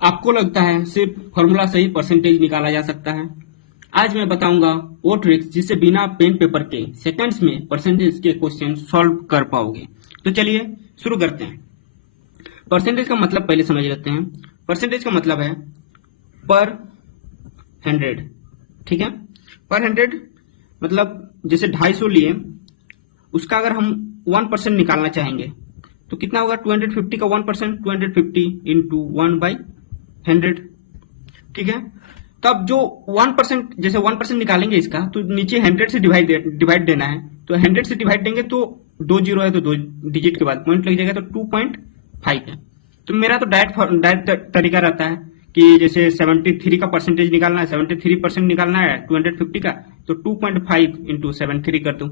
आपको लगता है सिर्फ फॉर्मूला से ही परसेंटेज निकाला जा सकता है? आज मैं बताऊंगा वो ट्रिक्स जिससे बिना पेन पेपर के सेकंड्स में परसेंटेज के क्वेश्चन सॉल्व कर पाओगे। तो चलिए शुरू करते हैं। परसेंटेज का मतलब पहले समझ लेते हैं। परसेंटेज का मतलब है पर 100, ठीक है। पर 100 मतलब जैसे 250 लिए, उसका अगर हम 1% निकालना चाहेंगे तो कितना होगा? 250 का 1%, 250 इंटू 1/100, ठीक है। तब जो 1%, जैसे 1% निकालेंगे इसका, तो नीचे 100 से डिवाइड देना है। तो 100 से डिवाइड देंगे तो 2 जीरो है, तो 2 डिजिट के बाद पॉइंट लग जाएगा, तो 2.5 है। तो मेरा तो डायरेक्ट तरीका रहता है कि जैसे 73 का परसेंटेज निकालना है, 73% निकालना है 250 का, तो 2.5 इंटू 73 कर दूं।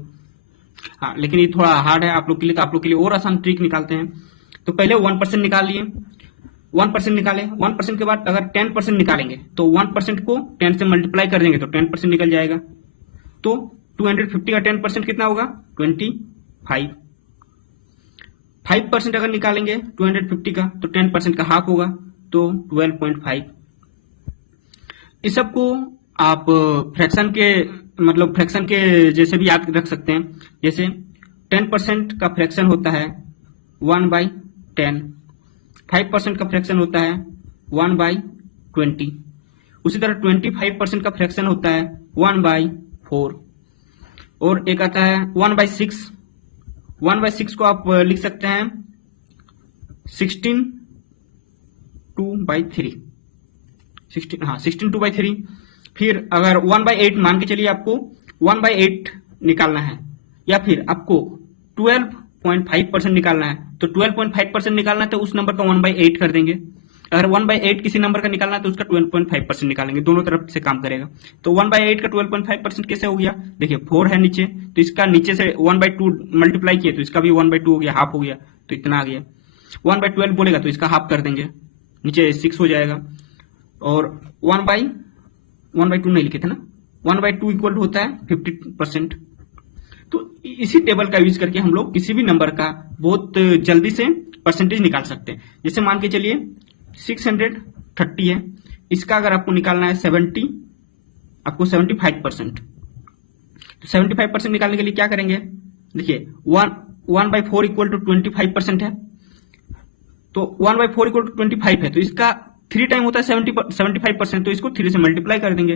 हाँ, लेकिन ये थोड़ा हार्ड है आप लोग के लिए, तो आप लोग के लिए और आसान ट्रिक निकालते हैं। तो पहले 1% निकाल लिए, 1% निकाले, 1% के बाद अगर 10% निकालेंगे तो 1% को 10 से मल्टीप्लाई कर देंगे तो 10% निकल जाएगा। तो 250 का 10% कितना होगा? 25। 5% अगर निकालेंगे 250 का तो 10% का हाफ होगा, तो 12.5। इस सब को आप फ्रैक्शन के जैसे भी याद रख सकते हैं। जैसे 10% का फ्रैक्शन होता है 1/10, 5% का फ्रैक्शन होता है 1/20, उसी तरह 25% का फ्रैक्शन होता है 1/4, और एक आता है 1/6। 1/6 को आप लिख सकते हैं 16/2/3, 16/2/3। फिर अगर 1/8 मान के चलिए आपको 1/8 निकालना है, या फिर आपको 12.5% निकालना है, तो 12.5% निकालना है तो उस नंबर का 1/8 कर देंगे। अगर 1/8 किसी नंबर का निकालना है तो उसका 12.5% निकालेंगे, दोनों तरफ से काम करेगा। तो 1/8 का 12.5% कैसे हो गया? देखिए 4 है नीचे, तो इसका नीचे से 1/2 मल्टीप्लाई किए तो इसका भी 1/2 हो गया, हाफ हो गया, तो इतना आ गया। 1/12 बोलेगा तो इसका हाफ कर देंगे, नीचे 6 हो जाएगा। और 1/2 नहीं लिखे थे ना, 1/2 इक्वल होता है 50%। तो इसी टेबल का यूज करके हम लोग किसी भी नंबर का बहुत जल्दी से परसेंटेज निकाल सकते हैं। जैसे मान के चलिए 630 है, इसका अगर आपको निकालना है 70, आपको 75%, तो 75% निकालने के लिए क्या करेंगे? देखिए 1/4 इक्वल टू 25% है, तो 1/4 इक्वल टू 25 है, तो इसका 3 टाइम होता है 75%, तो इसको 3 से मल्टीप्लाई कर देंगे,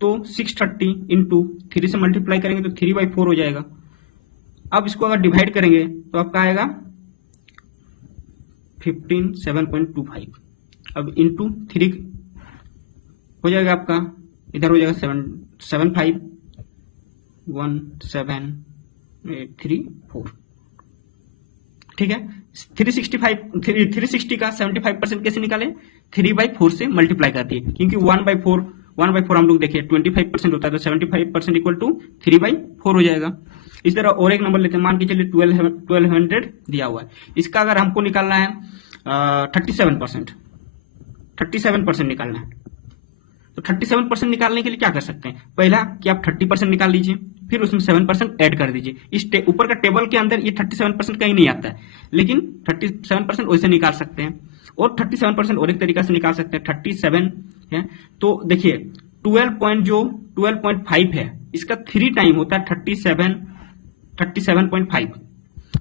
तो 630 इंटू 3 से मल्टीप्लाई करेंगे तो 3/4 हो जाएगा। अब इसको अगर डिवाइड करेंगे तो आपका आएगा 7.25। अब इंटू 3 हो जाएगा आपका, इधर हो जाएगा 75173.4, ठीक है। 360 का 75% कैसे निकाले? 3/4 से मल्टीप्लाई कर दिए, क्योंकि 1/4 हम लोग देखिए 25% होता है, तो 75% इक्वल टू 3/4 हो जाएगा। इस तरह और एक नंबर लेते हैं, मान के चलिए 1200 दिया हुआ है, इसका अगर हमको निकालना है 37% निकालना है, तो 37% निकालने के लिए क्या कर सकते हैं? पहला कि आप 30% निकाल लीजिए, फिर उसमें 7% ऐड कर दीजिए। इस ऊपर का टेबल के अंदर ये 37% कहीं नहीं आता है, लेकिन 37% वैसे निकाल सकते हैं। और 37% और एक तरीका से निकाल सकते हैं, 37 है तो देखिए 12.5 है, इसका 3 टाइम होता है 37.5,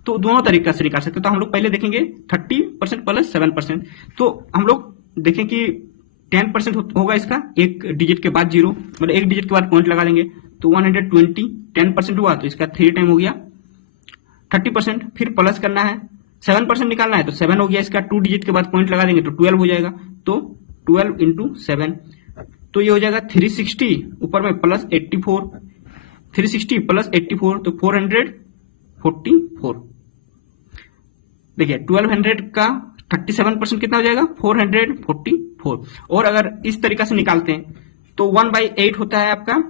तो दोनों तरीका से निकाल सकते हैं। तो हम लोग पहले देखेंगे 30% प्लस 7%, तो हम लोग देखें कि 10% होगा इसका, एक डिजिट के बाद जीरो, मतलब एक डिजिट के बाद पॉइंट लगा देंगे, तो 120, 10% हुआ तो इसका 3 टाइम हो गया 30%। फिर प्लस करना है, 7% निकालना है तो 7 हो गया इसका, 2 डिजिट के बाद पॉइंट लगा देंगे तो 12 हो जाएगा, तो 12 इंटू 7, तो ये हो जाएगा 360 ऊपर में प्लस 84, 360 प्लस 84 तो 444। देखिए 1200 का 37% कितना हो जाएगा? 444। और अगर इस तरीका से निकालते हैं तो 1/8 होता है आपका,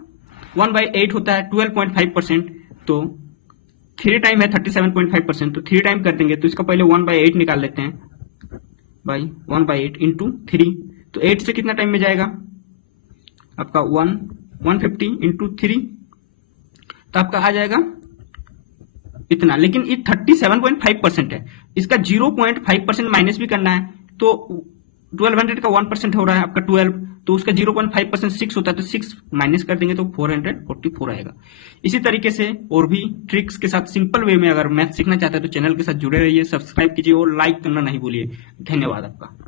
1/8 होता है 12.5%, तो 3 टाइम है 37.5%, तो 3 टाइम कर देंगे तो इसका पहले 1/8 निकाल लेते हैं, बाई 1/8 इंटू 3, तो 8 से कितना टाइम में जाएगा आपका 150 इंटू 3, तो आपका आ जाएगा इतना। लेकिन ये 37.5% है, इसका 0.5% माइनस भी करना है, तो 1200 का 1% हो रहा है आपका 12, तो उसका 0.5% 6 होता है, तो 6 माइनस कर देंगे तो 444 आएगा। इसी तरीके से और भी ट्रिक्स के साथ सिंपल वे में अगर मैथ सीखना चाहते हैं तो चैनल के साथ जुड़े रहिए, सब्सक्राइब कीजिए और लाइक करना नहीं भूलिए। धन्यवाद आपका।